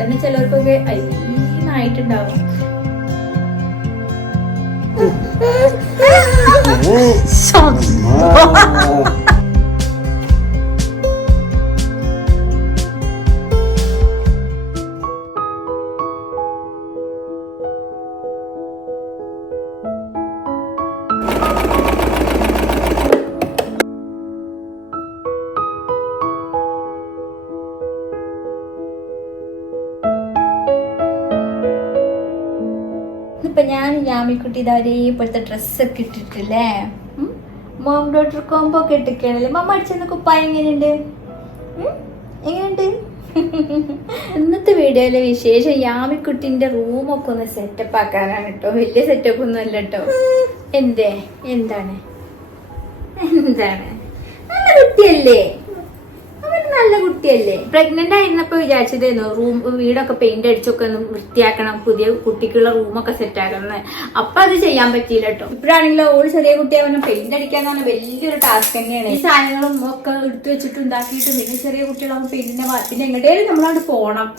തന്നെ ചിലർക്കൊക്കെ അയ്യായിട്ടുണ്ടാവും. ഇപ്പൊ ഞാൻ യാമിക്കുട്ടി ഇതാരേ ഇപ്പോഴത്തെ ഡ്രസ്സൊക്കെ ഇട്ടിട്ടില്ലേ, മോം ഡോട്ടർ കോമ്പോ ഒക്കെ ഇട്ടിരിക്കണല്ലേ. മമ്മ അടിച്ചെന്ന കുപ്പായ എങ്ങനെയുണ്ട്? എങ്ങനെയുണ്ട്? ഇന്നത്തെ വീഡിയോയിലെ വിശേഷം യാമിക്കുട്ടിന്റെ റൂമൊക്കെ ഒന്ന് സെറ്റപ്പ് ആക്കാനാണ് കേട്ടോ. വലിയ സെറ്റപ്പ് ഒന്നും അല്ല കേട്ടോ. എന്താണ് നല്ല കുട്ടിയല്ലേ, നല്ല കുട്ടിയല്ലേ. പ്രഗ്നന്റ് ആയിരുന്നപ്പോ വിചാരിച്ചതായിരുന്നു വീടൊക്കെ പെയിന്റ് അടിച്ചൊക്കെ ഒന്ന് വൃത്തിയാക്കണം, പുതിയ കുട്ടിക്കുള്ള റൂമൊക്കെ സെറ്റ് ആക്കണം. അപ്പൊ അത് ചെയ്യാൻ പറ്റിയില്ല കേട്ടോ. ഇപ്പഴാണെങ്കിലോ ഓള് ചെറിയ കുട്ടിയാവുന്ന പെയിന്റ് അടിക്കാന്ന് പറഞ്ഞാൽ വലിയൊരു ടാസ്ക് തന്നെയാണ്. ഈ സാധനങ്ങളും ഒക്കെ എടുത്തു വെച്ചിട്ട് ഉണ്ടാക്കിയിട്ട് പിന്നെ ചെറിയ കുട്ടികളാകുമ്പോൾ പിന്നെ എങ്ങോട്ടേലും നമ്മളവിടെ പോകണം,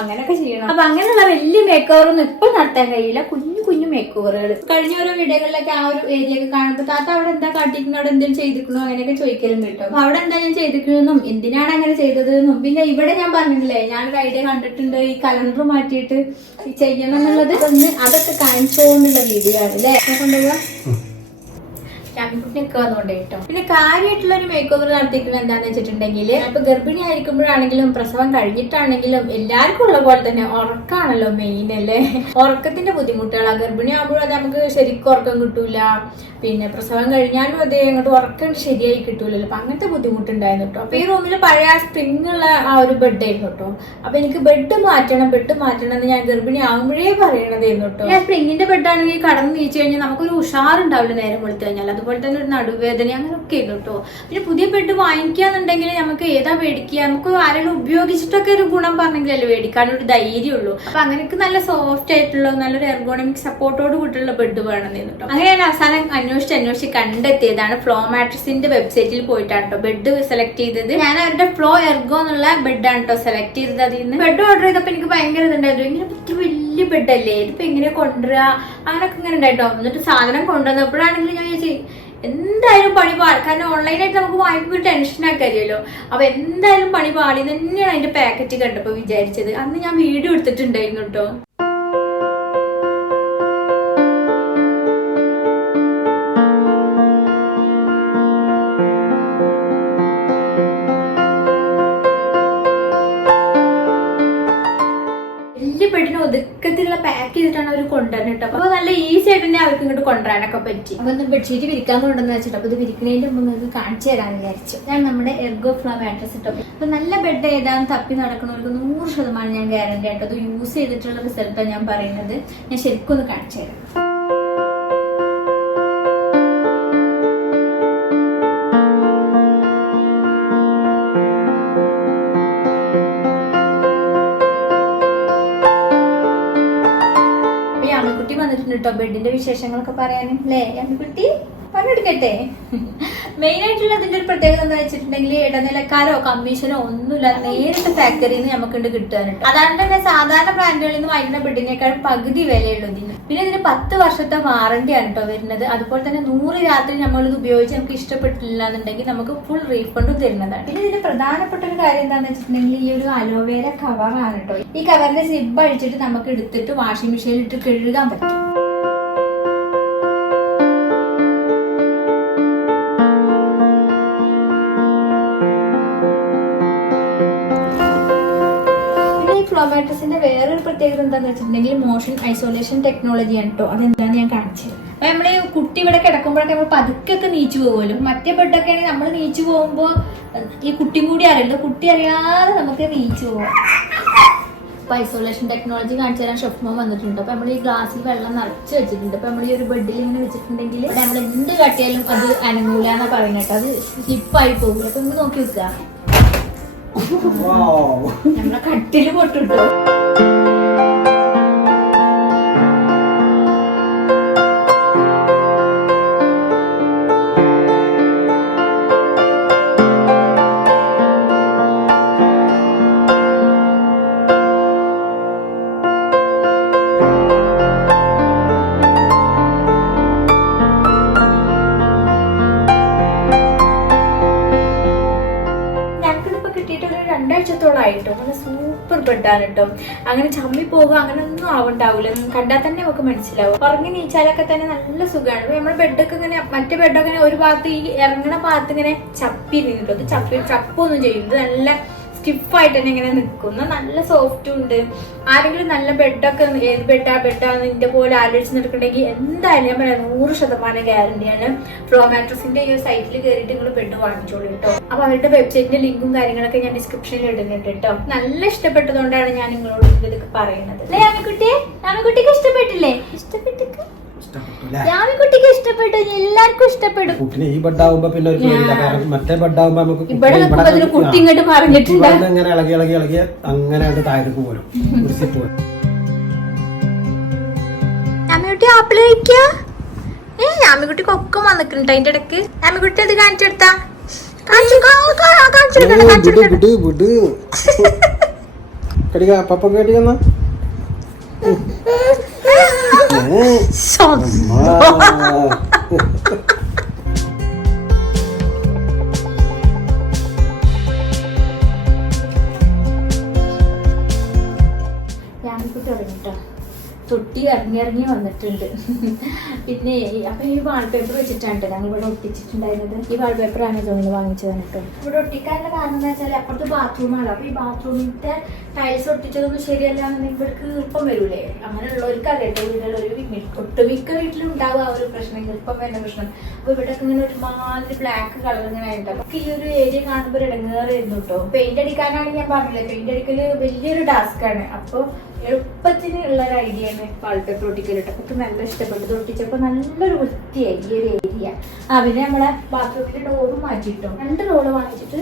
അങ്ങനെയൊക്കെ ചെയ്യണം. അപ്പൊ അങ്ങനെയുള്ള വലിയ മേക്ക് ഓവറൊന്നും ഇപ്പൊ നടത്താൻ കഴിയില്ല. കുഞ്ഞു മേക്ക് ഓവറുകൾ കഴിഞ്ഞ ഓരോ വീഡിയോകളിലൊക്കെ ആ ഒരു ഏരിയ ഒക്കെ കാണുമ്പോൾ താത്ത അവിടെ എന്താ കാട്ടിക്കുന്നു, അവിടെ എന്തെങ്കിലും ചെയ്തിക്കണോ അങ്ങനെയൊക്കെ ചോദിക്കലും കിട്ടും. അപ്പൊ അവിടെ എന്താ ഞാൻ ചെയ്തിരിക്കുന്നതെന്നും എന്തിനാണ് അങ്ങനെ ചെയ്തതെന്നും പിന്നെ ഇവിടെ ഞാൻ പറഞ്ഞിട്ടില്ലേ ഞാനൊരു ഐഡിയ കണ്ടിട്ടുണ്ട്, ഈ കലണ്ടർ മാറ്റിയിട്ട് ചെയ്യണം എന്നുള്ളത്. ഒന്ന് അതൊക്കെ കാണിച്ചുകൊണ്ടുള്ള വീഡിയോ ആണ് അല്ലേ കൊണ്ടുപോവാ. യാമിക്കുട്ടിനൊക്കെ വന്നോണ്ടേ കേട്ടോ. പിന്നെ കാര്യമായിട്ടുള്ള ഒരു മേക്ക് ഓവർ നടത്തിക്കുന്നത് എന്താന്ന് വെച്ചിട്ടുണ്ടെങ്കിൽ ഇപ്പൊ ഗർഭിണി ആയിരിക്കുമ്പോഴാണെങ്കിലും പ്രസവം കഴിഞ്ഞിട്ടാണെങ്കിലും എല്ലാവർക്കും ഉള്ള പോലെ തന്നെ ഉറക്കാണല്ലോ മെയിൻ അല്ലേ. ഉറക്കത്തിന്റെ ബുദ്ധിമുട്ടുകളാണ്. ഗർഭിണി ആകുമ്പോഴും അത് നമുക്ക് ശരിക്കും ഉറക്കം കിട്ടൂല, പിന്നെ പ്രസവം കഴിഞ്ഞാലും അതേ അങ്ങോട്ട് ഉറക്കം ശരിയായി കിട്ടൂലല്ലോ. അപ്പൊ അങ്ങനത്തെ ബുദ്ധിമുട്ടുണ്ടായിരുന്നു കേട്ടോ. അപ്പൊ ഈ റൂമിൽ പഴയ സ്പ്രിംഗ് ഉള്ള ആ ഒരു ബെഡായിരുന്നു കേട്ടോ. അപ്പൊ എനിക്ക് ബെഡ് മാറ്റണം എന്ന് ഞാൻ ഗർഭിണി ആകുമ്പോഴേ പറയണതായിരുന്നു കേട്ടോ. ഞാൻ സ്പ്രിങ്ങിന്റെ ബെഡാണെങ്കിൽ കടന്ന് നീച്ചു കഴിഞ്ഞാൽ നമുക്കൊരു ഉഷാറുണ്ടാവില്ല നേരം വെളുത്തു കഴിഞ്ഞാൽ. അതുപോലെ തന്നെ ഒരു നടുവേദന അങ്ങനെയൊക്കെ ആയിരുന്നു കേട്ടോ. പിന്നെ പുതിയ ബെഡ് വാങ്ങിക്കാന്നുണ്ടെങ്കിൽ നമുക്ക് ഏതാ മേടിക്കുക, നമുക്ക് ആരെങ്കിലും ഉപയോഗിച്ചിട്ടൊക്കെ ഒരു ഗുണം പറഞ്ഞെങ്കിലല്ലേ മേടിക്കാനൊരു ധൈര്യമുള്ളൂ. അപ്പൊ അങ്ങനെയൊക്കെ നല്ല സോഫ്റ്റ് ആയിട്ടുള്ള നല്ലൊരു എർഗോണമിക് സപ്പോർട്ടോട് കൂട്ടിയുള്ള ബെഡ് വേണമെന്ന് കേട്ടോ. അങ്ങനെ ഞാൻ അവസാനം അന്വേഷിച്ച് കണ്ടെത്തിയതാണ് ഫ്ലോ മാട്രസിന്റെ വെബ്സൈറ്റിൽ പോയിട്ടാണ് കേട്ടോ ബെഡ് സെലക്ട് ചെയ്തത്. ഞാൻ അവരുടെ ഫ്ലോ എർഗോ എന്നുള്ള ബെഡാണ് കേട്ടോ സെലക്ട് ചെയ്തത്. അതിൽ നിന്ന് ബെഡ് ഓർഡർ ചെയ്തപ്പോ എനിക്ക് ഭയങ്കര ഇതുണ്ടായിരുന്നു, ഇങ്ങനെ പറ്റി വലിയ ബെഡല്ലേ, ഇതിപ്പോ എങ്ങനെ കൊണ്ടുവരിക അങ്ങനൊക്കെ ഇങ്ങനെ ഉണ്ടായിട്ടോ. എന്നിട്ട് സാധനം കൊണ്ടുവന്നപ്പോഴാണെങ്കിലും ഞാൻ വിചാരിച്ചു എന്തായാലും പണി പാടി, കാരണം ഓൺലൈനായിട്ട് നമുക്ക് വാങ്ങിക്കുമ്പോൾ ടെൻഷൻ ആക്കാരിയല്ലോ. അപ്പൊ എന്തായാലും പണി പാടി തന്നെയാണ് അതിന്റെ പാക്കറ്റ് കണ്ടപ്പോ വിചാരിച്ചത്. അന്ന് ഞാൻ വീഡിയോ എടുത്തിട്ടുണ്ടായിരുന്നു കേട്ടോ. പെട്ടിന് ഒതുക്കത്തിലുള്ള പാക്ക് ചെയ്തിട്ടാണ് അവർ കൊണ്ടുവരുന്നത് കേട്ടോ. അപ്പൊ നല്ല ഈസി ആയിട്ട് തന്നെ അവർക്ക് ഇങ്ങോട്ട് കൊണ്ടുവരാനൊക്കെ പറ്റി. അപ്പൊ ഒന്ന് ബെഡ്ഷീറ്റ് വിരിക്കാൻ കൊണ്ടുവന്ന് വെച്ചിട്ട് അപ്പൊ ഇത് വിരിക്കുന്നതിന്റെ മുമ്പ് നിങ്ങൾക്ക് കാണിച്ചു തരാന്ന് വിചാരിച്ചു. ഞാൻ നമ്മുടെ എർഗോ ഫ്ലോ മാട്രസ് ഇട്ടോ. അപ്പൊ നല്ല ബെഡ് ഏതാന്ന് തപ്പി നടക്കുന്നവർക്ക് 100% ഞാൻ ഗ്യാരണ്ടി ആട്ടോ. അത് യൂസ് ചെയ്തിട്ടുള്ള റിസൾട്ടാണ് ഞാൻ പറയുന്നത്. ഞാൻ ശരിക്കും ഒന്ന് കാണിച്ചു തരാം. കേട്ടോ ബെഡിന്റെ വിശേഷങ്ങളൊക്കെ പറയാനും അല്ലേ യാമിക്കുട്ടി പറഞ്ഞെടുക്കട്ടെ. മെയിൻ ആയിട്ടുള്ള അതിന്റെ ഒരു പ്രത്യേകത എന്താ വെച്ചിട്ടുണ്ടെങ്കിൽ ഇടനിലക്കാരോ കമ്മീഷനോ ഒന്നുമില്ല, നേരിട്ട് ഫാക്ടറിയിൽ നിന്ന് നമുക്ക് കിട്ടാനുണ്ട്. അതാണ് തന്നെ സാധാരണ ബ്രാൻഡുകളിൽ നിന്ന് വാങ്ങുന്ന ബെഡിനേക്കാളും പകുതി വിലയുള്ളൂ ഇതിന്. പിന്നെ ഇതിന് 10 വർഷത്തെ വാറന്റിയാണ് കേട്ടോ വരുന്നത്. അതുപോലെ തന്നെ 100 രാത്രി നമ്മളിത് ഉപയോഗിച്ച് നമുക്ക് ഇഷ്ടപ്പെട്ടില്ല എന്നുണ്ടെങ്കിൽ നമുക്ക് ഫുൾ റീഫണ്ടും തരുന്നതാണ്. പിന്നെ ഇതിന്റെ പ്രധാനപ്പെട്ട ഒരു കാര്യം എന്താണെന്ന് വെച്ചിട്ടുണ്ടെങ്കിൽ ഈ ഒരു അലോവേര കവറാണ് കേട്ടോ. ഈ കവറിന്റെ സിബ് അഴിച്ചിട്ട് നമുക്ക് എടുത്തിട്ട് വാഷിംഗ് മെഷീനിൽ ഇട്ട് കഴുകാൻ പറ്റും. മാട്രസിന്റെ വേറൊരു പ്രത്യേകത എന്താന്ന് വെച്ചിട്ടുണ്ടെങ്കിൽ മോഷൻ ഐസൊലേഷൻ ടെക്നോളജിയാണ് കേട്ടോ. അതെന്താന്ന് ഞാൻ കാണിച്ചത്. അപ്പൊ നമ്മള് കുട്ടി ഇവിടെ കിടക്കുമ്പോഴൊക്കെ നമ്മൾ പതുക്കെ നീച്ചു പോകുമല്ലോ. മറ്റേ ബെഡൊക്കെ ആണെങ്കിൽ നമ്മൾ നീച്ചു പോകുമ്പോ ഈ കുട്ടിയും കൂടി അറിയല്ലോ, കുട്ടി അറിയാതെ നമുക്ക് നീച്ചു പോകാം. അപ്പൊ ഐസൊലേഷൻ ടെക്നോളജി കാണിച്ചു തരാൻ ഷെഫ് മോൻ വന്നിട്ടുണ്ട്. അപ്പൊ നമ്മൾ ഈ ഗ്ലാസ്സിൽ വെള്ളം നിറച്ച് വെച്ചിട്ടുണ്ട്. അപ്പൊ നമ്മൾ ഈ ഒരു ബെഡിൽ ഇങ്ങനെ വെച്ചിട്ടുണ്ടെങ്കിൽ നമ്മൾ എന്ത് കട്ടിയാലും അത് അനങ്ങൂല എന്നാ പറയുന്നത് കേട്ടോ. അത് സ്ലിപ്പായി പോകും. അപ്പൊ ഇങ്ങ് നോക്കി വെക്കുക, നമ്മളെ കട്ടില് പൊട്ടിട്ടോ. വർഷത്തോളായിട്ടോ. നല്ല സൂപ്പർ ബെഡാണ് കേട്ടോ. അങ്ങനെ ചമ്മി പോകുക അങ്ങനെ ഒന്നും ആവുണ്ടാവൂല. കണ്ടാൽ തന്നെ നമുക്ക് മനസ്സിലാവും. ഉറങ്ങി നീച്ചാലൊക്കെ തന്നെ നല്ല സുഖമാണ്. നമ്മുടെ ബെഡൊക്കെ ഇങ്ങനെ മറ്റേ ബെഡൊക്കെ ഇങ്ങനെ ഒരു ഭാഗത്ത് ഈ ഇറങ്ങണ ഭാഗത്ത് ഇങ്ങനെ ചപ്പി നിന്നിട്ടോ. അത് ചപ്പൊന്നും ചെയ്യുന്നത് നല്ല സ്റ്റിഫായിട്ട് തന്നെ ഇങ്ങനെ നിൽക്കുന്ന നല്ല സോഫ്റ്റും ഉണ്ട്. ആരെങ്കിലും നല്ല ബെഡൊക്കെ ഏത് ബെഡാന്ന് ഇതിന്റെ പോലെ ആലോചിച്ച് നിൽക്കണമെങ്കിൽ എന്തായാലും ഞാൻ പറയാം 100% ഗ്യാരണ്ടിയാണ്. ഫ്ലോ മാട്രസിന്റെ ഈ സൈറ്റിൽ കയറിയിട്ട് നിങ്ങൾ ബെഡ് വാങ്ങിച്ചോളൂ കേട്ടോ. അപ്പൊ അവരുടെ വെബ്സൈറ്റിന്റെ ലിങ്കും കാര്യങ്ങളൊക്കെ ഞാൻ ഡിസ്ക്രിപ്ഷനിൽ ഇടുന്നുണ്ട് കേട്ടോ. നല്ല ഇഷ്ടപ്പെട്ടതുകൊണ്ടാണ് ഞാൻ നിങ്ങളോട് ഇതൊക്കെ പറയുന്നത്. അല്ലേ രാമിക്കുട്ടിക്ക് ഇഷ്ടപ്പെട്ടില്ലേ? രാമിക്കുട്ടിക്ക് ഇഷ്ടപ്പെട്ടു, എല്ലാവർക്കും ഇഷ്ടപ്പെടും. ഈ ബെഡാവുമ്പോ പിന്നെ ഒരു മറ്റേ ബെഡാവുമ്പോ നമുക്ക് ഇവിടെ കുട്ടി ഇങ്ങോട്ട് പറഞ്ഞിട്ടുണ്ട് അങ്ങനെ ഇളകി അങ്ങനെ താഴേക്ക് പോലും. രാമിക്കുട്ടി ആപ്പിൾ കഴിക്കാ? രാമിക്കുട്ടിക്ക് ഒക്കെ വന്നിട്ടുണ്ട് അതിന്റെ ഇടയ്ക്ക്. രാമിക്കുട്ടി അത് കാണിച്ചെടുത്താ പപ്പ കേട്ടിക്കുന്ന തുടങ്ങിട്ടോ. തൊട്ടി ഇറങ്ങി വന്നിട്ടുണ്ട്. പിന്നെ അപ്പൊ ഈ വാൾപേപ്പർ വെച്ചിട്ടാണ് ഞങ്ങൾ ഇവിടെ ഒട്ടിച്ചിട്ടുണ്ടായിരുന്നത്. ഈ വാൾപേപ്പർ ആമസോണിൽ വാങ്ങിച്ചതാണ് കേട്ടോ. ഇവിടെ ഒട്ടിക്കാനുള്ള കാരണം എന്താ വെച്ചാൽ അപ്പുറത്ത് ബാത്റൂമാണ്. അപ്പൊ ഈ ബാത്റൂമിന്റെ ടൈൽസ് ഒട്ടിച്ചതൊന്നും ശരിയല്ലാന്ന് ഇവർക്ക് ഈർപ്പം വരൂലേ. അങ്ങനെയുള്ളവർക്ക് അറിയട്ടെ. വീടുകളിൽ ഒട്ടുമിക്ക വീട്ടിലും ഉണ്ടാവും ആ ഒരു പ്രശ്നം, ഈർപ്പം വരുന്ന പ്രശ്നം. അപ്പൊ ഇവിടെ ഇങ്ങനെ ഒരുമാതിരി ബ്ലാക്ക് കളർ ഇങ്ങനെ ആയിട്ട് അപ്പൊ ഈ ഒരു ഏരിയ കാണുമ്പോൾ ഒരു ഇടങ്ങേറായിരുന്നു കേട്ടോ. പെയിന്റ് അടിക്കാനാണെങ്കിൽ ഞാൻ പറഞ്ഞില്ലേ, പെയിന്റ് അടിക്കല് വലിയൊരു ടാസ്ക് ആണ്. അപ്പൊ എളുപ്പത്തിന് ഉള്ള ഒരു ഐഡിയ ആണ് വാൾപേപ്പർ ഒട്ടിക്കലിട്ട്. അപ്പൊ നല്ല ഇഷ്ടപ്പെട്ടു. ഒട്ടിച്ചപ്പോ നല്ലൊരു വൃത്തിയായി ഈ ഒരു ഏരിയ. പിന്നെ നമ്മളെ ബാത്റൂമിന്റെ ഡോറും മാറ്റിട്ടോ. 2 റോള് വാങ്ങിച്ചിട്ട്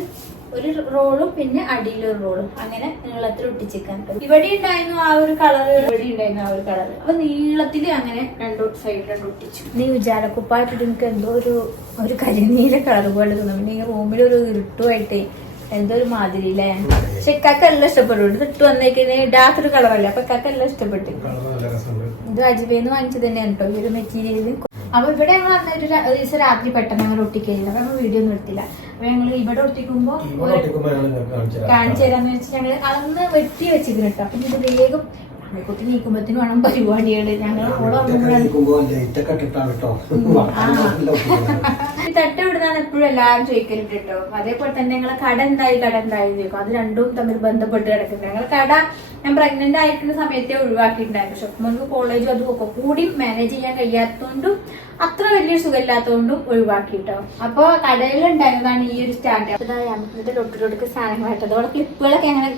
ഒരു റോളും പിന്നെ അടിയിലൊരു റോളും അങ്ങനെ നീളത്തിൽ ഒട്ടിച്ചേക്കാൻ. ഇവിടെ ഉണ്ടായിരുന്നു ആ ഒരു കളർ, ഇവിടെ ഉണ്ടായിരുന്നു ആ ഒരു കളർ. അപ്പൊ നീളത്തിൽ അങ്ങനെ 2 സൈഡിലും ഒട്ടിച്ചു. നീ ഉജാലക്കുപ്പായിട്ടിട്ട് എനിക്ക് എന്തോ ഒരു കരിനീല കളർ പോലെ തോന്നും. പിന്നെ ഈ റൂമിൽ ഒരു ഇരുട്ടുമായിട്ട് എന്തോ ഒരു മാതിരി അല്ലേ. പക്ഷെ ഇക്കാക്കെല്ലാം ഇഷ്ടപ്പെട്ടു. ഇട്ട് വന്നേക്കുന്നത് ഇടാത്തൊരു കളറല്ലേ. അപ്പൊ ഇക്കാക്കെല്ലാം ഇഷ്ടപ്പെട്ടു. ഇത് അജിബേന്ന് വാങ്ങിച്ചത് തന്നെയാണ് കേട്ടോ ഈ ഒരു മെറ്റീരിയല്. അപ്പൊ ഇവിടെ ഞങ്ങൾ വന്നിട്ട് ഒരു ദിവസം രാത്രി പെട്ടെന്ന് ഞങ്ങൾ ഒട്ടിക്കഴിഞ്ഞു. അപ്പൊ ഞങ്ങൾ വീഡിയോ ഒന്നും എടുത്തില്ല. അപ്പൊ ഞങ്ങള് ഇവിടെ ഒട്ടിക്കുമ്പോ കാണിച്ചു തരാന്ന് വെച്ചാൽ ഞങ്ങള് അന്ന് വെട്ടി വെച്ചിരുന്നു കേട്ടോ. അപ്പൊ ഇത് വേഗം കുട്ടി നീക്കുമ്പത്തിന് വേണം പരിപാടികള്. ഞങ്ങൾ തട്ട വിടുന്നാണ് എപ്പോഴും എല്ലാവരും ചോദിക്കലുണ്ട് കേട്ടോ. അതേപോലെ തന്നെ ഞങ്ങളെ കട എന്തായി ചോദിക്കും. അത് രണ്ടും തമ്മിൽ ബന്ധപ്പെട്ട് കിടക്കുന്നുണ്ട്. ഞങ്ങൾ കട ഞാൻ പ്രഗ്നന്റ് ആയിരിക്കുന്ന സമയത്തെ ഒഴിവാക്കിയിട്ടുണ്ടായിരുന്നു. പക്ഷെ നമുക്ക് കോളേജും അതും ഒക്കെ കൂടി മാനേജ് ചെയ്യാൻ കഴിയാത്തതുകൊണ്ടും അത്ര വലിയ സുഖമില്ലാത്തതുകൊണ്ടും ഒഴിവാക്കിട്ടോ. അപ്പൊ കടയിലുണ്ടായിരുന്നതാണ് ഈ ഒരു സ്റ്റാൻഡ്. എന്നിട്ട് തൊട്ടിട്ടൊടുക്ക് സാധനങ്ങളായിട്ട് അതോടെ ക്ലിപ്പുകളൊക്കെ അങ്ങനെ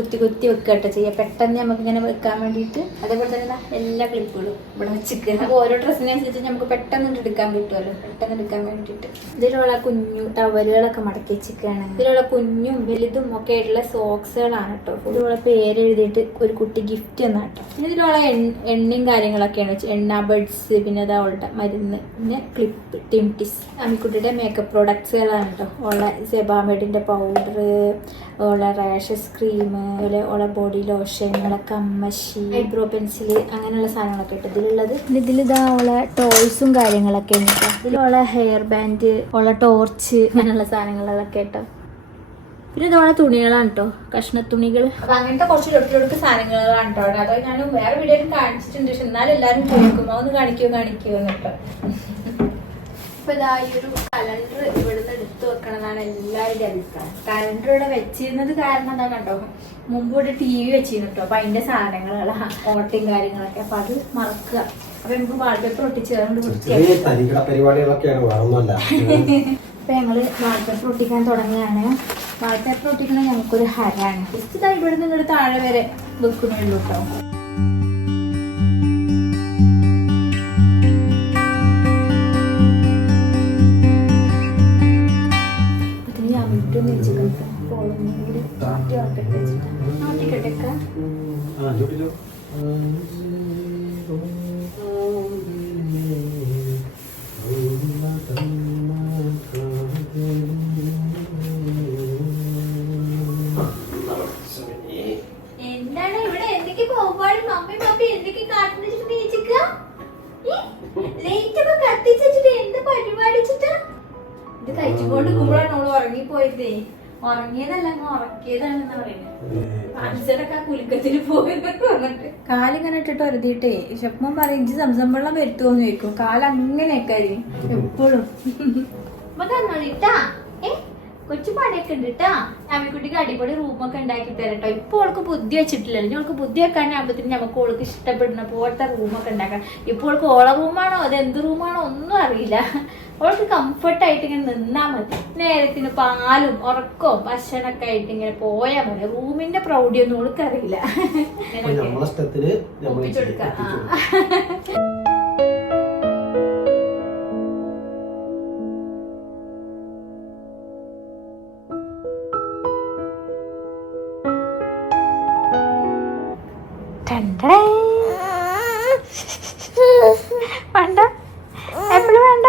കുത്തി വെക്കട്ടോ ചെയ്യാം. പെട്ടെന്ന് നമുക്ക് ഇങ്ങനെ വെക്കാൻ വേണ്ടിയിട്ട്. അതേപോലെ തന്നെ എല്ലാ ക്ലിപ്പുകളും ഇവിടെ വെച്ചിരിക്കുക. അപ്പൊ ഓരോ ഡ്രസ്സിനനുസരിച്ച് നമുക്ക് പെട്ടെന്ന് എടുക്കാൻ കിട്ടുമല്ലോ, പെട്ടെന്ന് എടുക്കാൻ വേണ്ടിയിട്ട്. ഇതിലുള്ള കുഞ്ഞു ടവലുകളൊക്കെ മടക്കി വെച്ചിരിക്കുകയാണ്. ഇതിലുള്ള കുഞ്ഞും വലുതും ഒക്കെ ആയിട്ടുള്ള സോക്സുകളാണ് കേട്ടോ. ഇതിലുള്ള പേരെഴുതിയിട്ട് ഒരു കുട്ടി ഗിഫ്റ്റ് എന്നാ കേട്ടോ. പിന്നെ ഇതിലുള്ള എണ്ണയും കാര്യങ്ങളൊക്കെയാണ്. എണ്ണ ബഡ്സ്, പിന്നെ അതാ അവളുടെ മരുന്ന്, പിന്നെ ക്ലിപ്പ്, ടിംറ്റിസ്, അമ്മിക്കുട്ടിയുടെ മേക്കപ്പ് പ്രോഡക്ട്സുകളാണ് കേട്ടോ. ഓളെ സെബാമെഡിന്റെ പൗഡർ, ഓളെ റാഷസ് ക്രീം, അതുപോലെ ഓളെ ബോഡി ലോഷൻ, ഓളെ കമ്മശി, ഐബ്രോ പെൻസില്, അങ്ങനെയുള്ള സാധനങ്ങളൊക്കെ കേട്ടോ ഇതിലുള്ളത്. ഇതിലിതാ ഓളെ ടോയ്സും കാര്യങ്ങളൊക്കെയാണ് കേട്ടോ. ഇതിലുള്ള ഹെയർ ബാൻഡ്, ഓളെ ടോർച്ച്, അങ്ങനെയുള്ള സാധനങ്ങളൊക്കെ കേട്ടോ. പിന്നെ ഇതോടെ തുണികളാണ് കേട്ടോ, കഷ്ണത്തുണികൾ. അപ്പൊ അങ്ങനത്തെ കുറച്ച് ലൊട്ടിലൊടുക്ക് സാധനങ്ങളാണ് കേട്ടോ. അതോ ഞാൻ വേറെ വീഡിയോയിലും കാണിച്ചിട്ടുണ്ട്. പക്ഷെ എന്നാലും എല്ലാവരും ചോദിക്കും ഒന്ന് കാണിക്കുമോ കേട്ടോ. ഇപ്പൊ ഇതാ ഈ ഒരു കലണ്ടർ ഇവിടുന്ന് എടുത്തു വെക്കണമെന്നാണ് എല്ലാവരുടെയും അഭിപ്രായം. കലണ്ടർ ഇവിടെ വെച്ചിരുന്നത് കാരണം എന്താ കണ്ടോ, മുമ്പ് ഇവിടെ TV വെച്ചിരുന്നു കേട്ടോ. അപ്പൊ അതിന്റെ സാധനങ്ങളാ ഓട്ടയും കാര്യങ്ങളൊക്കെ. അപ്പൊ അത് മറക്കുക. അപ്പൊ നമുക്ക് വാൾപേപ്പർ ഒട്ടിച്ചേർന്ന് അപ്പൊ ഞങ്ങള് വാൾപേപ്പർ ഒട്ടിക്കാൻ തുടങ്ങുകയാണ്. വാൾപേപ്പർ ഒട്ടിക്കുന്നത് ഞങ്ങൾക്കൊരു ഹരാണ്. ജസ്റ്റ് ഇവിടെ നിന്ന് താഴെ വരെ വെക്കുന്നുള്ളൂ കേട്ടോ. അതിന് ഞാൻ വീട്ടിൽ വെച്ചിട്ട് പോളൊന്നും കൂടി ആട്ടിക്കെട്ടൊക്കെ എന്താണ് ഇവിടെ എന്തൊക്കെ പോവാണ് മമ്മി എന്തൊക്കെ കാട്ടുന്ന ചേച്ചിക്ക ലേറ്റ് ഒക്കെ കത്തിച്ചിട്ട് എന്ത് പരിപാടിച്ചിട്ടാ ഇത് കഴിച്ചുകൊണ്ട് കുമ്പോഴാണ് ഓള് ഉറങ്ങിപ്പോയിരുന്നേ. ഉറങ്ങിയതല്ല ഉറക്കിയതാണെന്ന് പറയുന്നത്. അഞ്ചരൊക്കെ കുലുക്കത്തിന് പോയെന്നൊക്കെ പറഞ്ഞിട്ട് കാലിങ്ങനെ ഇട്ടിട്ട് ഒരുതിയിട്ടേ ഷെഫ്മോൻ പറയും ഇഞ്ചി സംസം വെള്ളം വരുത്തുമോന്ന് ചോദിക്കും. കാലങ്ങനെയൊക്കെ എപ്പോഴും ഇട്ടാ കൊച്ചു പണിയൊക്കെ ഉണ്ട് കേട്ടാ. അമ്മിക്കുട്ടിക്ക് അടിപൊളി റൂമൊക്കെ ഉണ്ടാക്കി തരട്ടോ. ഇപ്പൊ അവൾക്ക് ബുദ്ധി വെച്ചിട്ടില്ലല്ലോ. ഞങ്ങൾക്ക് ബുദ്ധി വെക്കാനാകുമ്പത്തിന് നമുക്ക് അവൾക്ക് ഇഷ്ടപ്പെടുന്ന പോലത്തെ റൂമൊക്കെ ഉണ്ടാക്കാം. ഇപ്പൊ അവൾക്ക് ഓള റൂമാണോ അത് എന്ത് റൂമാണോ ഒന്നും അറിയില്ല. അവൾക്ക് കംഫർട്ടായിട്ട് ഇങ്ങനെ നിന്നാ മതി. നേരത്തിന് പാലും ഉറക്കവും ഭക്ഷണമൊക്കെ ആയിട്ട് ഇങ്ങനെ പോയാൽ മതി. റൂമിന്റെ പ്രൗഢിയൊന്നും അവൾക്ക് അറിയില്ല. ഒപ്പിച്ചെടുക്കാം. വേണ്ട എപ്പോഴും വേണ്ട.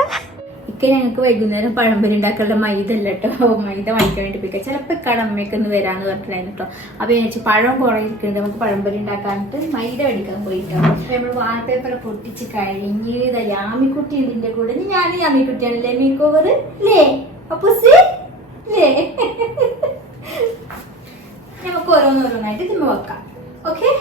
ഇക്കെ ഞങ്ങൾക്ക് വൈകുന്നേരം പഴംപൊരി ഉണ്ടാക്കാനുള്ള മൈദ അല്ല കേട്ടോ. മൈദ വാങ്ങിക്കാൻ വേണ്ടി പോയിക്കാം. ചിലപ്പോൾ കടമ്മയൊക്കെ ഒന്ന് വരാന്ന് പറഞ്ഞിട്ടുണ്ടായിരുന്നു കേട്ടോ. അപ്പൊ ഞാൻ പഴം കുറേ ഇരിക്കുന്നുണ്ട്, നമുക്ക് പഴംപൊരി ഉണ്ടാക്കാനിട്ട് മൈദ മേടിക്കാൻ പോയിട്ടോ. അപ്പൊ നമ്മൾ വാൾപേപ്പർ പൊട്ടിച്ച് കഴിഞ്ഞ് യാമിക്കുട്ടി ഇതിന്റെ കൂടെ ഞാൻ യാമിക്കുട്ടിയാണല്ലേ മേക്ക് ഓവർ അല്ലേ അപ്പൂസി അല്ലേ? നമുക്ക് ഓരോന്നോരോന്നായിട്ട് തിമ്മ വെക്കാം. ഓക്കെ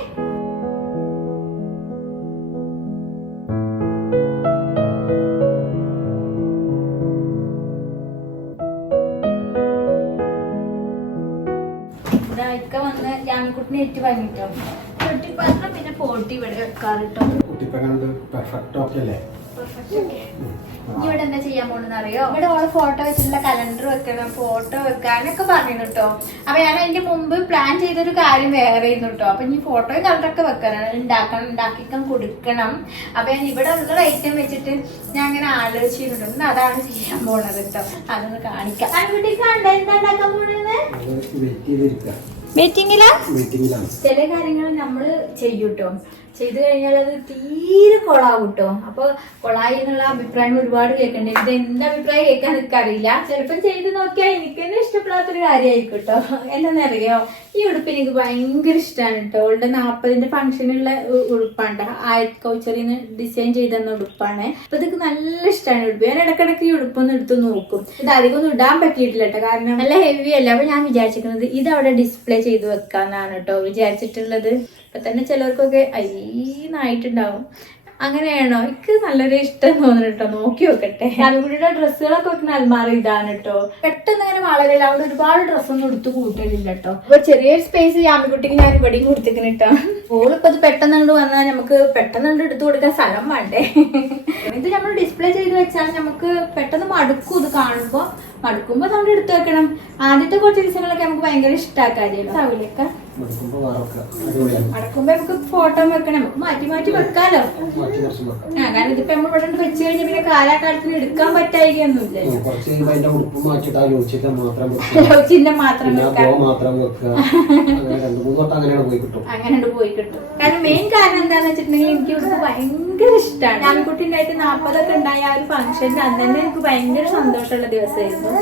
വന്ന് ജാമിക്കുട്ടിനെ ഏറ്റു വാങ്ങിട്ടോ. പാത്രം പിന്നെ പോട്ടി ഇവിടെ വെക്കാറിട്ടോ. ഇവിടെ എന്താ ചെയ്യാൻ പോണെന്ന് അറിയോ? ഇവിടെ ഓളെ ഫോട്ടോ വെച്ചിട്ടുള്ള കലണ്ടർ വെക്കണം, ഫോട്ടോ വെക്കാനൊക്കെ പറഞ്ഞു കേട്ടോ. അപ്പൊ ഞാൻ അതിന്റെ മുമ്പ് പ്ലാൻ ചെയ്തൊരു കാര്യം വേറെ ആയിരുന്നു കേട്ടോ. അപ്പൊ ഇനി ഫോട്ടോയും കലണ്ടറൊക്കെ വെക്കണം, ഉണ്ടാക്കിക്കാൻ കൊടുക്കണം. അപ്പൊ ഞാൻ ഇവിടെ ഉള്ള ഐറ്റം വെച്ചിട്ട് ഞാൻ അങ്ങനെ ആലോചിച്ചിട്ടുണ്ട്. അതാണ് ചെയ്യാൻ പോണത് കേട്ടോ. അതൊന്ന് കാണിക്കാം. എന്താ ഉണ്ടാക്കാൻ പോണെന്ന് മീറ്റിംഗിലാണ്. ചില കാര്യങ്ങൾ നമ്മള് ചെയ്യൂട്ടോ. ചെയ്തു കഴിഞ്ഞാൽ അത് തീരെ കൊളാവും കേട്ടോ. അപ്പൊ കൊളായി എന്നുള്ള അഭിപ്രായം ഒരുപാട് കേൾക്കണ്ടേ. ഇത് എന്റെ അഭിപ്രായം കേൾക്കാൻ എനിക്ക് അറിയില്ല. ചിലപ്പം ചെയ്ത് നോക്കിയാൽ എനിക്ക് തന്നെ ഇഷ്ടപ്പെടാത്തൊരു കാര്യമായിരിക്കും കേട്ടോ. എന്താണെന്നറിയോ, ഈ ഉടുപ്പ് എനിക്ക് ഭയങ്കര ഇഷ്ടമാണ് കേട്ടോ. അവളുടെ 40ന്റെ ഫംഗ്ഷനുള്ള ഉടുപ്പാണ്. ആയത് കൗച്ചറിന്ന് ഡിസൈൻ ചെയ്തെന്ന ഉടുപ്പാണ്. അപ്പൊ ഇതൊക്കെ നല്ല ഇഷ്ടമാണ് ഉടുപ്പ്. ഞാൻ ഇടക്കിടക്ക് ഈ ഉടുപ്പൊന്ന് എടുത്ത് നോക്കും. ഇത് അധികം ഒന്നും ഇടാൻ പറ്റിയിട്ടില്ല കേട്ടോ, കാരണം നല്ല ഹെവി അല്ല. അപ്പൊ ഞാൻ വിചാരിച്ചിരിക്കുന്നത് ഇത് അവിടെ ഡിസ്പ്ലേ ചെയ്ത് വെക്കാന്നാണ് കേട്ടോ വിചാരിച്ചിട്ടുള്ളത്. ഇപ്പൊ തന്നെ ചിലർക്കൊക്കെ അയ്യായിട്ടുണ്ടാവും. അങ്ങനെയാണോ? എനിക്ക് നല്ലൊരു ഇഷ്ടം തോന്നുന്നു കേട്ടോ. നോക്കി നോക്കട്ടെ. ആമിക്കുട്ടിയുടെ ഡ്രസ്സുകളൊക്കെ വെക്കുന്ന അൽമാറ ഇതാണ് കേട്ടോ. പെട്ടെന്ന് അങ്ങനെ വളരില്ല. അവിടെ ഒരുപാട് ഡ്രസ്സൊന്നും എടുത്ത് കൂട്ടലില്ല കേട്ടോ. അപ്പൊ ചെറിയൊരു സ്പേസ് ആമിക്കുട്ടിക്ക് ഞാൻ ഇവിടെയും കൊടുത്തിരിക്കുന്നു കേട്ടോ. ഓളിപ്പോ ഇത് പെട്ടെന്ന് വന്നാൽ നമുക്ക് പെട്ടെന്ന് എടുത്തു കൊടുക്കാൻ സ്ഥലം വേണ്ടേ. ഇത് നമ്മൾ ഡിസ്പ്ലേ ചെയ്ത് വെച്ചാൽ നമുക്ക് പെട്ടെന്ന് മടുക്കും. ഇത് കാണുമ്പോ മടുക്കുമ്പോ നമ്മൾ എടുത്തു വെക്കണം. ആദ്യത്തെ കുറച്ച് ദിവസങ്ങളൊക്കെ നമുക്ക് ഭയങ്കര ഇഷ്ടമാക്കാതില്ല. സാവിലൊക്കെ മടക്കുമ്പോ നമുക്ക് ഫോട്ടോ വെക്കണം. നമുക്ക് മാറ്റി മാറ്റി വെക്കാലോ. കാരണം ഇതിപ്പോ നമ്മൾ ഇവിടെ വെച്ച് കഴിഞ്ഞാൽ പിന്നെ കാലാകാലത്തിന് എടുക്കാൻ പറ്റായികൊന്നുമില്ല. ചിഹ്നം മാത്രം അങ്ങനെ പോയി കിട്ടും. കാരണം മെയിൻ കാരണം എന്താന്ന് വെച്ചിട്ടുണ്ടെങ്കിൽ എനിക്ക് ഇവിടുത്തെ ഭയങ്കര ഇഷ്ടമാണ്. ആൺകുട്ടി ഉണ്ടായിട്ട് 40ഒക്കെ ഉണ്ടായ ആ ഒരു ഫംഗ്ഷന്റെ അന്ന് തന്നെ എനിക്ക് ഭയങ്കര സന്തോഷമുള്ള ദിവസമായിരുന്നു.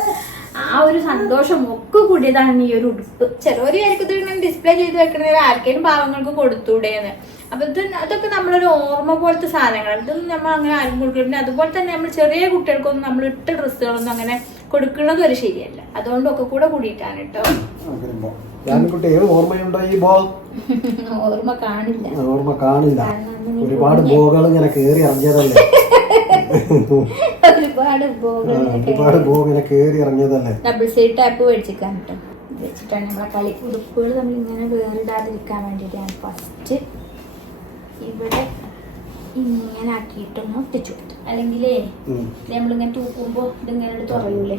ആ ഒരു സന്തോഷം ഒക്കെ കൂടിയതാണ് ഈ ഒരു ഉടുപ്പ്. ചിലവര് ആയിരിക്കും ഇങ്ങനെ ഡിസ്പ്ലേ ചെയ്ത് വെക്കണത് ആർക്കേലും പാവങ്ങൾക്ക് കൊടുത്തൂടെയെന്ന്. അപ്പൊ അതൊക്കെ നമ്മളൊരു ഓർമ്മ പോലത്തെ സാധനങ്ങളാണ്. ഇതൊന്നും നമ്മൾ അങ്ങനെ ആരും കൊടുക്കില്ല. പിന്നെ അതുപോലെ തന്നെ നമ്മൾ ചെറിയ കുട്ടികൾക്കൊന്നും നമ്മൾ ഇട്ട ഡ്രസ്സുകളൊന്നും അങ്ങനെ കൊടുക്കുന്നത് ഒരു ശരിയല്ല. അതുകൊണ്ടൊക്കെ കൂടെ കൂടിയിട്ടാണ് കേട്ടോ. ഓർമ്മ കാണില്ല. ഒരുപാട് ബോകൾ ഇങ്ങനെ കേറി ഇറങ്ങിയതല്ലേ. ഒരുപാട് ബോ ഇങ്ങനെ കേറി ഇറങ്ങിയതല്ലേ. ഡബിൾ സൈഡ് ടാപ്പ് മേടിച്ചിരിക്കാൻ കേട്ടോ. വെച്ചിട്ടാണ് നമ്മളെ കളി ഉടുപ്പുകൾ നമ്മൾ ഇങ്ങനെ വേറിടാതിരിക്കാൻ വേണ്ടിയിട്ടാണ് ഫസ്റ്റ് ഇവിടെ ഇങ്ങനെ ആക്കിയിട്ടൊന്ന് ഒട്ടിച്ചു കൊടുത്തു. അല്ലെങ്കിലേ നമ്മളിങ്ങനെ തൂക്കുമ്പോ ഇതിങ്ങനെ തുറയൂലേ.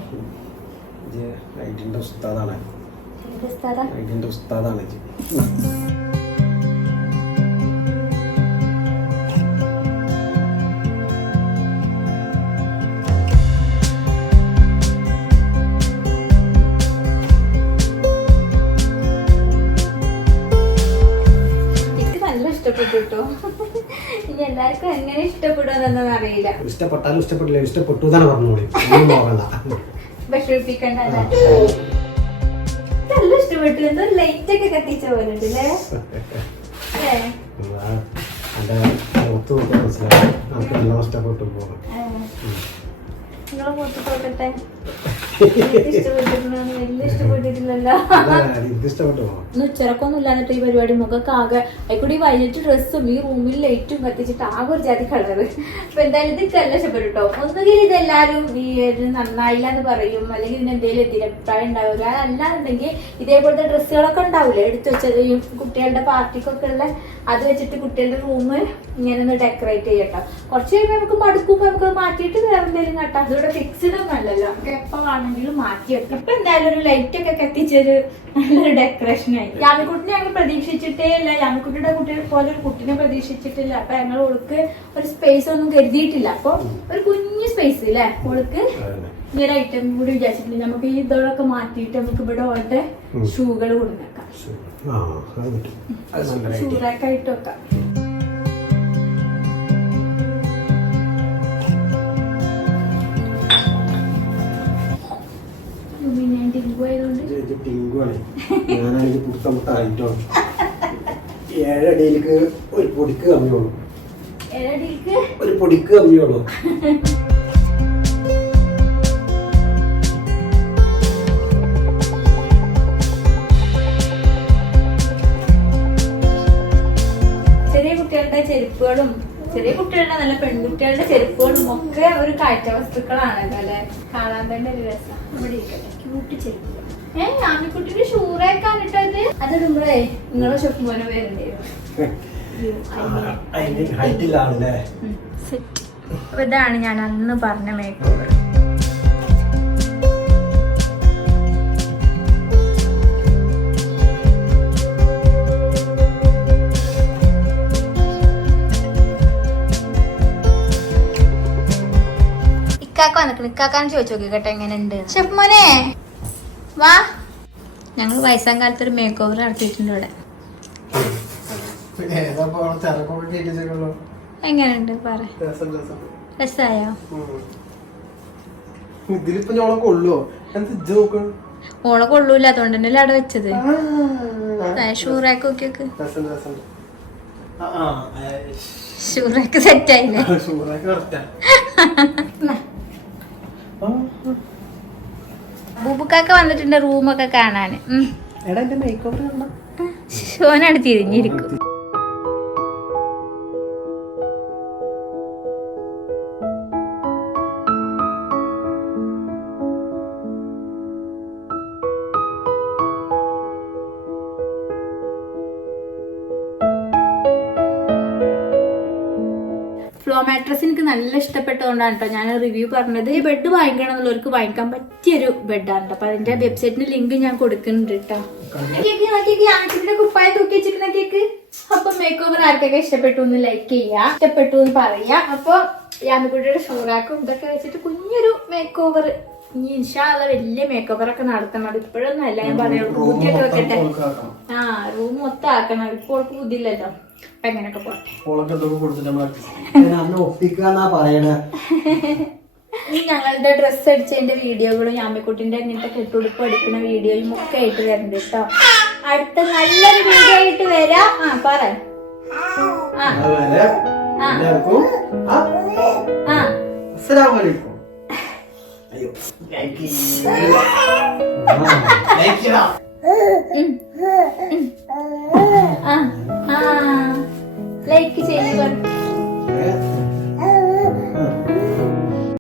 ഇഷ്ടപ്പെട്ടു. ഇനി എല്ലാവർക്കും എങ്ങനെ ഇഷ്ടപ്പെടുമെന്നൊന്നും അറിയില്ല. ഇഷ്ടപ്പെട്ടാലും ഇഷ്ടപ്പെട്ടില്ല, ഇഷ്ടപ്പെട്ടു തന്നെ പറഞ്ഞോളി. വിഷമിപ്പിക്കണ്ട. നല്ല ഇഷ്ടപ്പെട്ടു. എന്തോ ലൈറ്റ് ഒക്കെ കത്തിച്ച പോലെ ഉണ്ടല്ലേ. നിങ്ങളെ മൂത്ത് തോട്ടട്ടെ. ഇഷ്ടപ്പെട്ടിട്ടുണ്ടോ? വലിയ ഇഷ്ടപ്പെട്ടിട്ടില്ലല്ലോ. എനിക്ക് ഇഷ്ടപ്പെട്ടു. ഇന്ന് ഉച്ചറക്കൊന്നും ഇല്ലാന്നിട്ട് ഈ പരിപാടി മുഖമൊക്കെ ആകെ ആയിക്കൂടി വൈകിട്ട് ഡ്രസ്സും ഈ റൂമിൽ ലൈറ്റും കത്തിച്ചിട്ട് ആകെ ഒരു ജാതി കളറ്. അപ്പൊ എന്തായാലും ഇത് നല്ല ഇഷ്ടപ്പെട്ടു കേട്ടോ. ഒന്നുകിൽ ഇതെല്ലാരും ഈ ഒരു നന്നായില്ല എന്ന് പറയും, അല്ലെങ്കിൽ ഇതിന് എന്തെങ്കിലും എത്തിയ അഭിപ്രായം ഉണ്ടാവില്ല. അല്ലാന്നുണ്ടെങ്കിൽ ഇതേപോലത്തെ ഡ്രസ്സുകളൊക്കെ ഉണ്ടാവില്ലേ എടുത്തു വെച്ചത് ഈ കുട്ടികളുടെ പാർട്ടിക്കൊക്കെ ഉള്ള, അത് വെച്ചിട്ട് കുട്ടികളുടെ റൂം ഇങ്ങനെ ഒന്ന് ഡെക്കറേറ്റ് ചെയ്യട്ടോ. കുറച്ച് കഴിയുമ്പോൾ നമുക്ക് മടുക്കുമ്പോൾ നമുക്ക് മാറ്റിയിട്ട് വേറെ എന്തെങ്കിലും കേട്ടോ. അതിവിടെ ഫിക്സ്ഡ് ഒന്നും അല്ലല്ലോ, നമുക്ക് എപ്പോ വേണമെങ്കിലും മാറ്റി വെക്കാം. ഇപ്പൊ എന്തായാലും ഒരു ലൈറ്റ് ഒക്കെ കത്തിച്ചൊരു നല്ലൊരു ഡെക്കറേഷൻ ആയി. യാമിക്കുട്ടിനെ ഞങ്ങൾ പ്രതീക്ഷിച്ചിട്ടേ ഇല്ല, യാമിക്കുട്ടിയുടെ കുട്ടിയെ പോലെ ഒരു കുട്ടിനെ പ്രതീക്ഷിച്ചിട്ടില്ല. അപ്പൊ ഞങ്ങൾ ഓൾക്ക് ഒരു സ്പേസ് ഒന്നും കരുതിയിട്ടില്ല. അപ്പൊ ഒരു കുഞ്ഞു സ്പേസ് അല്ലേ ഓൾക്ക് ഈ ഒരു ഐറ്റം കൂടി വിചാരിച്ചിട്ടില്ല. നമുക്ക് ഈ ഇതോടൊക്കെ മാറ്റിയിട്ട് നമുക്ക് ഇവിടെ ഓളുടെ ഷൂകൾ കൊടുക്കാം, ഷൂറൊക്കെ ആയിട്ട് വെക്കാം. ഞാനാണെങ്കിൽ പുത്തമുട്ടായിട്ടോ 7 അടിയിലേക്ക് ഒരു പൊടിക്ക് കമ്മിയുള്ളൂ. ഒരു പൊടിക്ക് കമ്മിയുള്ളൂ. ചെറിയ കുട്ടികളുടെ ചെരുപ്പുകളും ചെറിയ കുട്ടികളുടെ നല്ല പെൺകുട്ടികളുടെ ചെരുപ്പുകളും ഒക്കെ ഒരു കാഴ്ച വസ്തുക്കളാണല്ലോ അല്ലെ, കാണാൻ തന്നെ ഒരു രസം. ഇവിടെ ഇരിക്കട്ടെ ക്യൂട്ട് ചെരുപ്പ്. ആമിക്കുട്ടിന്റെ ഷൂറേക്കാണിട്ടത്. അത് നമ്മളെ നിങ്ങളെ ഷെഫ് മോനെ വരണ്ടേ. ഇതാണ് ഞാൻ അന്ന് പറഞ്ഞ മേക്ക് ഓവർ. ഇക്കാക്ക വന്നിട്ട് ഇക്കാക്കാന്ന് ചോദിച്ചു നോക്കി കേട്ടോ എങ്ങനെയുണ്ട്. ഷെഫ് മോനെ വാ, ഞങ്ങൾ വയസ്സാം കാലത്ത് ഒരു മേക്ക് ഓവർ നടത്തിയിട്ടുണ്ട് ഇവിടെ. എങ്ങനെയുണ്ട് പറ, രസായോ? ഓളെ കൊള്ളൂല, അതുകൊണ്ട് തന്നെ അവിടെ വെച്ചത്. ഷൂറാക്ക് നോക്കിയൊക്കെ, ഷൂറാക്ക് സെറ്റായില്ലേ? ബൂബുക്കാക്ക വന്നിട്ടുണ്ട് റൂമൊക്കെ കാണാന്. ഷോനാണ് തിരിഞ്ഞിരിക്കും. ഫ്ലോ മാട്രസ് എനിക്ക് നല്ല ഇഷ്ടപ്പെട്ടതുകൊണ്ടാണ് കേട്ടോ ഞാൻ റിവ്യൂ പറഞ്ഞത്. ഈ ബെഡ് വാങ്ങിക്കണം എന്നുള്ളവർക്ക് വാങ്ങിക്കാൻ പറ്റിയൊരു ബെഡാണ് കേട്ടോ. അപ്പൊ അതിന്റെ വെബ്സൈറ്റിന് ലിങ്ക് ഞാൻ കൊടുക്കുന്നുണ്ട് കേട്ടോ. കുപ്പായ തൂക്കി വെച്ചിരിക്കുന്ന കേക്ക്. അപ്പൊ മേക്ക് ഓവർ ആർക്കൊക്കെ ഇഷ്ടപ്പെട്ടു എന്ന് ലൈക്ക് ചെയ്യാ, ഇഷ്ടപ്പെട്ടു എന്ന് പറയാ. അപ്പൊ യാമിക്കുട്ടിയുടെ ഷൂറാക്കും ഇതൊക്കെ വെച്ചിട്ട് കുഞ്ഞൊരു മേക്ക് ഓവർ ഇനി ഇൻഷാ അല്ലാഹ് വലിയ മേക്ക് ഓവർ ഒക്കെ നടത്തണം. അത് ഇപ്പോഴൊന്നും അല്ല, ഞാൻ പറയുള്ളൂ ബുദ്ധിയൊക്കെ വെക്കട്ടെ. റൂം മൊത്തം ആക്കണം. ഇപ്പോൾ ബുദ്ധിയില്ലല്ലോ. അപ്പൊ എങ്ങനെയൊക്കെ പോട്ടെ. ഞങ്ങളുടെ ഡ്രസ്സ് അടിച്ചതിന്റെ വീഡിയോകളും യാമിക്കുട്ടിന്റെ അങ്ങനത്തെ കെട്ടുടുപ്പ് അടിക്കുന്ന വീഡിയോയും ഒക്കെ ആയിട്ട് വരണ്ട് കേട്ടോ. അടുത്ത നല്ലൊരു വീഡിയോ ആയിട്ട് വരാം. പറ ലൈക്ക് ചെയ്യുക.